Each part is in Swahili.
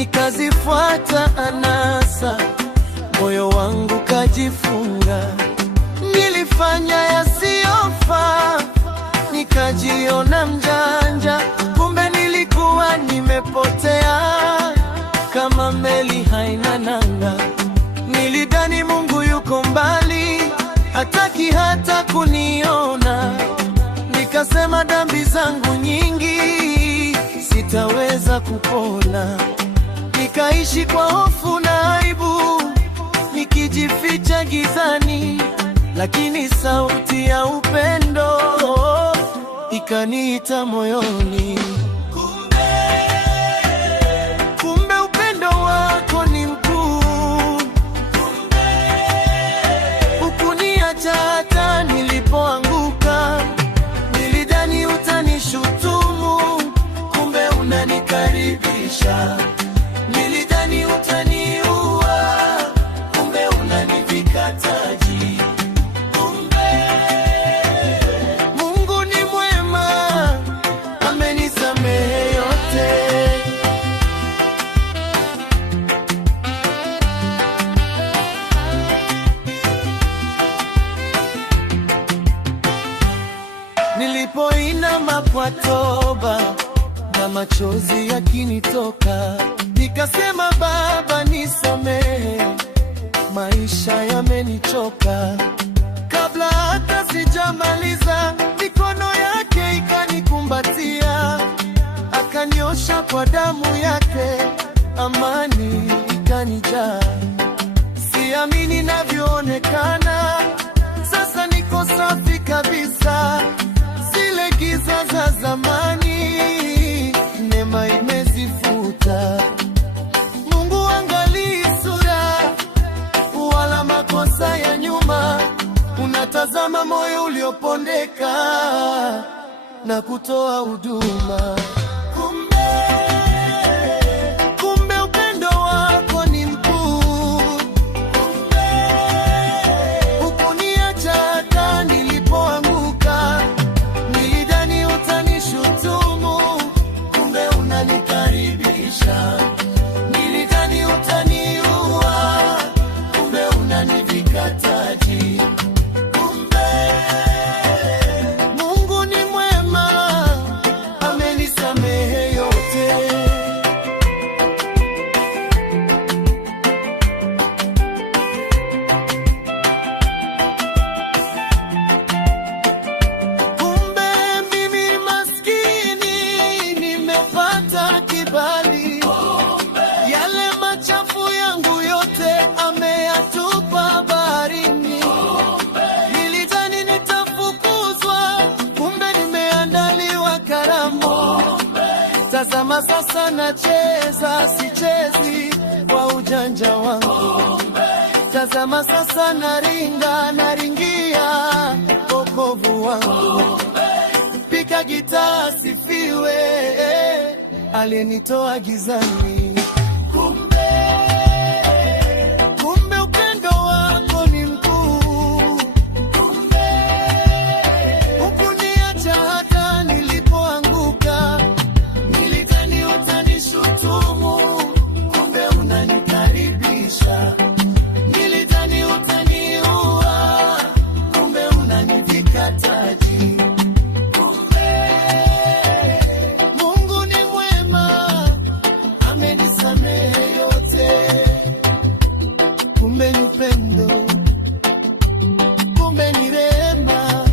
nikazifuata anasa, moyo wangu kajifunga. Nilifanya yasiyofaa, nikajiona mjanja, kumbe nilikuwa nimepotea kama meli haina nanga. Nilidhani Mungu yuko mbali, hataki hata kuniona. Nikasema dhambi zangu nyingi, sitaweza kupona. Nikaishi kwa hofu na aibu, nikijificha gizani, lakini sauti ya upendo ikaniita moyoni. Kumbe upendo wako ni mkuu. Hukuniacha hata nilipoanguka. Nilidhani utanishutumu, kumbe unanikaribisha. Nilidhani utaniua, kumbe unanivika taji. Mungu ni mwema, amenisamehe yote. Nilipoinama kwa toba na machozi yakinitoka, nikasema Baba nisamehe, maisha yamenichoka. Kabla hata sijamaliza, mikono yake ikanikumbatia, akaniosha kwa damu yake, amani ikanijaa. Siamini navyoonekana, sasa niko safi kabisa. Zile giza za zamani, neema imezifuta. Mungu angalii sura wala makosa ya nyuma, unatazama moyo uliopondeka na kutoa huduma. Kumbe upendo wako ni mkuu. Hukuniacha hata nilipoanguka. Nilidhani utanishutumu, kumbe unanikaribisha. Nilidhani utaniua, kumbe unanivika taji. Mungu ni mwema, amenisamehe yote. Kumbe mimi maskini nimepata kibali. Yale machafu yangu yote ameyatupa baharini. Nilidhani nitafukuzwa, kumbe nimeandaliwa karamu. Tazama sasa nacheza, sichezi kwa ujanja wangu. Tazama sasa naringia wokovu wangu. Piga gitaa sifiwe, aliyenitoa gizani. Kumbe upendo wako ni mkuu. Hukuniacha hata nilipoanguka. Nilidhani utanishutumu, kumbe unanikaribisha. Nilidhani utaniua, kumbe unanivika taji. Mungu ni mwema, amenisamehe yote. Kumbe ni upendo, kumbe ni rehema.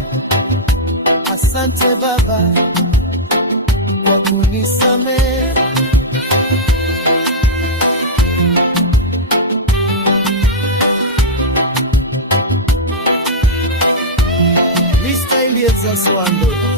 Asante Baba kwa kunisamehe. Mr. Elieza Swando.